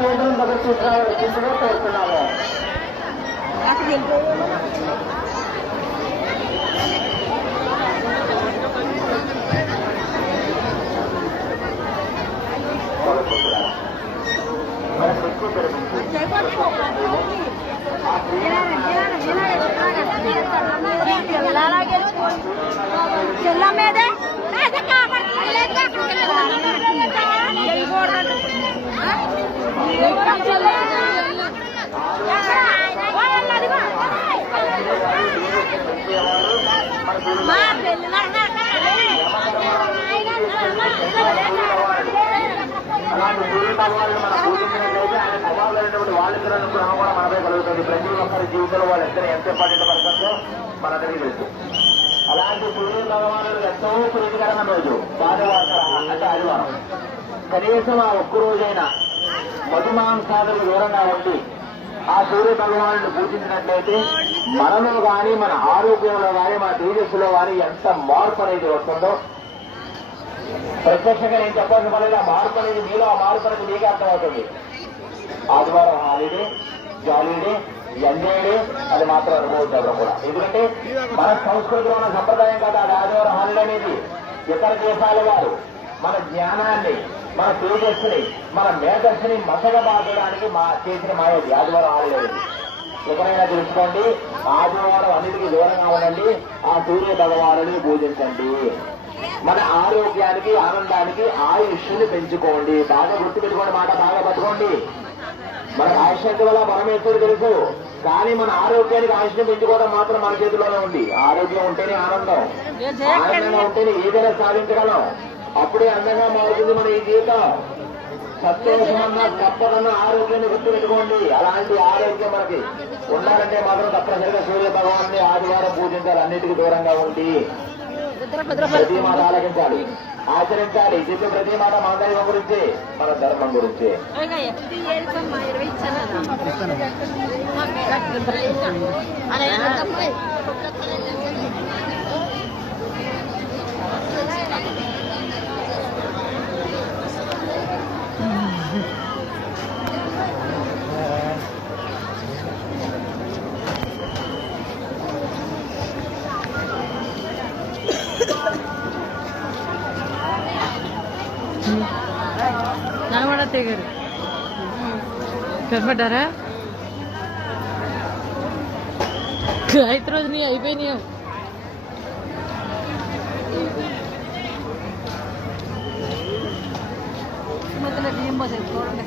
కేంద్రం మొదలు తీసుకురావాల్సిందిగా కోరుతున్నాము. అలాంటి సూర్య భగవాన్ని మనం పూజించినట్లయితే ఆయన కుమారులైనటువంటి వాళ్ళిద్దరు అనుగ్రహం కూడా మనపై కలుగుతుంది. ప్రతి ఒక్కరి జీవితంలో వాళ్ళు ఎంత ఇంపార్టెంట్ పడుతుందో మనందరికీ తెలుసు. అలాంటి సూర్య భగవానుడు ఎంతో ప్రీతికరమైన రోజు ఆదివారం, అంటే ఆదివారం. కనీసం ఆ ఒక్క రోజైనా మధుమాంసాదులు దూరంగా ఉండి ఆ సూర్య భగవాను పూజించినట్లయితే మనలో కానీ మన ఆరోగ్యంలో కానీ మన తేజస్సులో కానీ ఎంత మార్పు అనేది వస్తుందో ప్రత్యక్షంగా నేను చెప్పాల్సిన పని ఆ మార్పు అనేది మీలో ఆ మార్పు అనేది మీకే అర్థమవుతుంది. ఆదివారం హాలిడే, జాలీడే, ఎంజాయ్డే అది మాత్రం అనుభవించారు కూడా. ఎందుకంటే మన సంస్కృతిలో ఉన్న సంప్రదాయం కదా అది ఆదివారం హాలిడే అనేది. ఇతర దేశాల వారు మన జ్ఞానాన్ని, మన తేజస్సుని, మన మేధస్సుని మసగబాదడానికి చేసిన మాయది ఆదివారం హాలిడే. ఎక్కడైనా తెలుసుకోండి, ఆదివారం అన్నిటికీ దూరంగా ఉండండి, ఆ సూర్య భగవానుని పూజించండి. మన ఆరోగ్యానికి, ఆనందానికి ఆయుష్ని పెంచుకోండి. బాగా గుర్తు పెట్టుకోండి, మాట బాగా పట్టుకోండి. మన ఆయుష్యంతి వల్ల పరమేశ్వరుడు తెలుసు, కానీ మన ఆరోగ్యానికి ఆయుష్ని పెంచుకోవడం మాత్రం మన చేతిలోనే ఉంది. ఆరోగ్యం ఉంటేనే ఆనందం, ఆనందంగా ఉంటేనే ఏదైనా సాధించగలం. అప్పుడే అందంగా మారుతుంది మన ఈ జీవితం. సంతోషమన్నా తప్పదన్నా ఆరోగ్యాన్ని గుర్తు పెట్టుకోండి. అలాంటి ఆరోగ్యం మనకి ఉండాలంటే మాత్రం తప్పనిసరిగా సూర్య భగవాన్ని ఆదివారం పూజించాలి. అన్నిటికీ దూరంగా ఉండి ప్రతి మాట ఆలకించాలి, ఆచరించాలి. చెప్పే ప్రతి మాట మన దైవం గురించి, మన ధర్మం గురించి. నడవడ తెగారు కనపడ్డారా? ఐదు రోజుని అయిపోయినాయి. బియ్యం పోసేది చూడండి.